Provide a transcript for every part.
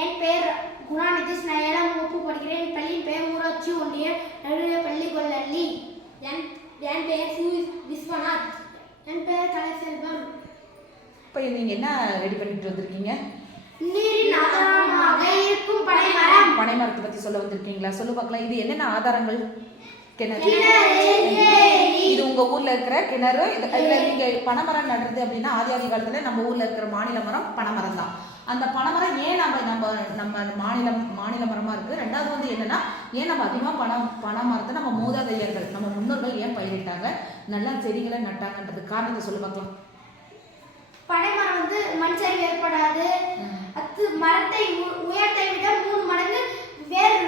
என் பெயர் குணாநிதிஷ். நான் 7ஆம் வகுப்பு படிக்கிறேன். என் பள்ளியின் பெயர் ஊராட்சி ஒன்றிய நடுநிலைப்பள்ளி கொல்லள்ளி. என் பெயர் விஸ்வநாத். என் பெயர் கலைசெல்வம். இப்போ நீங்கள் என்ன ரெடி பண்ணிட்டு வந்திருக்கீங்க? நீரின் ஆதாரமாக இருக்கும் பனைமரம். பனைமரத்தை பற்றி சொல்ல வந்திருக்கீங்களா? சொல்லு பார்க்கலாம். இது என்னென்ன ஆதாரங்கள்? கிணறு. இது உங்கள் ஊரில் இருக்கிற கிணறு. இதில் நீங்கள் பனைமரம் நடுறது அப்படின்னா ஆதி காலத்தில் நம்ம ஊரில் இருக்கிற மாநில மரம் பனைமரம் தான். அந்த பனைமரம் ஏன் நம்ம மாநில மரமாக இருக்குது? ரெண்டாவது வந்து என்னென்னா, ஏன் நம்ம அதிகமாக பனைமரத்தை நம்ம மூதாதையர்கள் நம்ம முன்னோர்கள் ஏன் பயிரிட்டாங்க, நல்லா செடிகளை நட்டாங்கன்றது காரணத்தை சொல்லி பார்க்கலாம். பனைமரம் வந்து மண் சரிவு ஏற்படாது. அது மரத்தை உயரத்தை விட 3 மடங்கு வேர்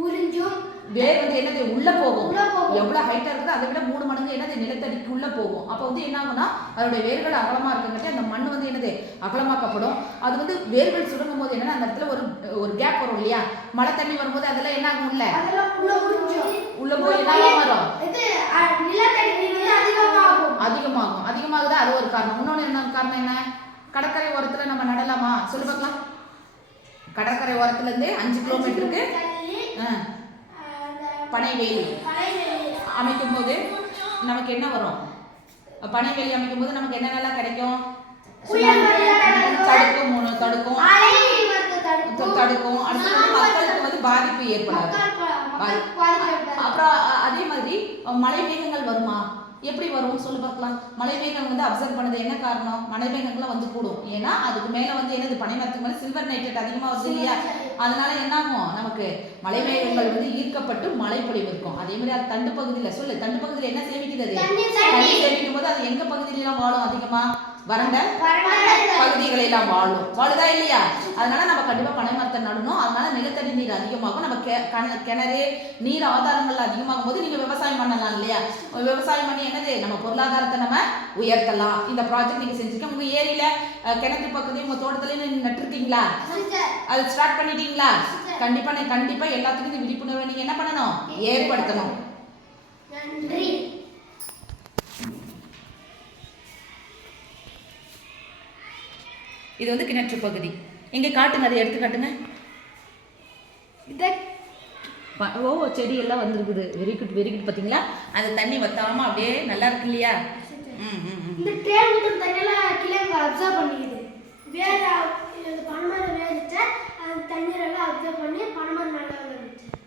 உறிஞ்சும். வேர் வந்து என்னது உள்ள போகும். எவ்வளவு ஹைட்டா இருக்குதோ அதை விட 3 மடங்கு என்னது நிலத்தடிக்கு உள்ள போகும். அப்போ வந்து என்ன ஆகும்னா அதோட வேர்கள் அகலமா இருக்கங்காட்டி அந்த மண் வந்து என்னது அகலமாக்கப்படும். அது வந்து வேர்கள் சுருங்கும் போது என்னன்னா அந்த இடத்துல ஒரு கேப் வரும் இல்லையா, மழை தண்ணி வரும்போது அதெல்லாம் என்ன ஆகும், உள்ள போய் என்ன வரும், நிலத்தடி நீர் வந்து அதிகமாகுது. அது ஒரு காரணம். இன்னொன்று என்ன காரணம்? என்ன, கடற்கரை ஓரத்துல நம்ம நடலாமா? சொல்லு பார்க்கலாம். கடற்கரை ஓரத்துல இருந்து 5 கிலோமீட்டருக்கு பனைவேலி அமைக்கும் போது நமக்கு என்ன வரும்? பனைவேலி அமைக்கும் போது நமக்கு என்னென்னலாம் கிடைக்கும்? தடுக்கும், அடுத்து மக்களுக்கு வந்து பாதிப்பு ஏற்படாது. அப்புறம் அதே மாதிரி மழை மேகங்கள் வருமா? எப்படி வரும் சொல்லு பார்க்கலாம். மழை மேகம் வந்து அப்சர்வ் பண்ணது என்ன காரணம்? மழை மேகங்கள்லாம் வந்து கூடும். ஏன்னா அதுக்கு மேலே வந்து என்னது, பனை மரத்துக்கு மேலே சில்வர் நைட்ரேட் அதிகமாக வருது இல்லையா, அதனால என்ன ஆகும், நமக்கு மழை மேகங்கள் வந்து ஈர்க்கப்பட்டு மழை பொழிவு இருக்கும். அதே மாதிரி அது தண்டு பகுதியில் தண்டு பகுதியில் என்ன சேமிக்கிறது? தண்ணி சேமிக்கும் போது அது எங்க பகுதியிலாம் வாழும்? அதிகமா வறண்ட பகுதிகளெல்லாம் வாழுதா இல்லையா? அதனால நம்ம கண்டிப்பா பனை மரத்தை நடணும். அதனால நிலத்தடி நீர் அதிகமாகும். நம்ம கிணறு நீர் ஆதாரங்கள் அதிகமாகும் போது நீங்க விவசாயம் பண்ணலாம் இல்லையா? விவசாயம் பண்ணி என்னது, நம்ம பொருளாதாரத்தை நம்ம உயர்த்தலாம். இந்த ப்ராஜெக்ட் நீங்க செஞ்சுக்க. உங்க ஏரியில கிணத்து பக்கத்தையும் உங்க தோட்டத்திலையும் நட்டுருக்கீங்களா? அது ஸ்டார்ட் பண்ணிட்டீங்களா? கண்டிப்பா எல்லாத்துக்கும் இந்த விழிப்புணர்வை நீங்க என்ன பண்ணணும், ஏற்படுத்தணும். நன்றி. இது வந்து கிணற்று பகுதி. எங்க காட்டுங்க, அதை எடுத்து காட்டுங்க. ஓ, செடி எல்லாம் வந்துருக்குது. வெரி குட் பார்த்தீங்களா? அந்த தண்ணி வத்தாம அப்படியே நல்லா இருக்கு இல்லையா? இந்த தேன் ஊத்தும் தண்ணியெல்லாம் கிளைங்க அப்சர்வ் பண்ணிக்குது. வேற பனைமரம் வேறிச்சா அந்த தண்ணீரெல்லாம் அப்சர்வ் பண்ணி பனைமரம் நல்லா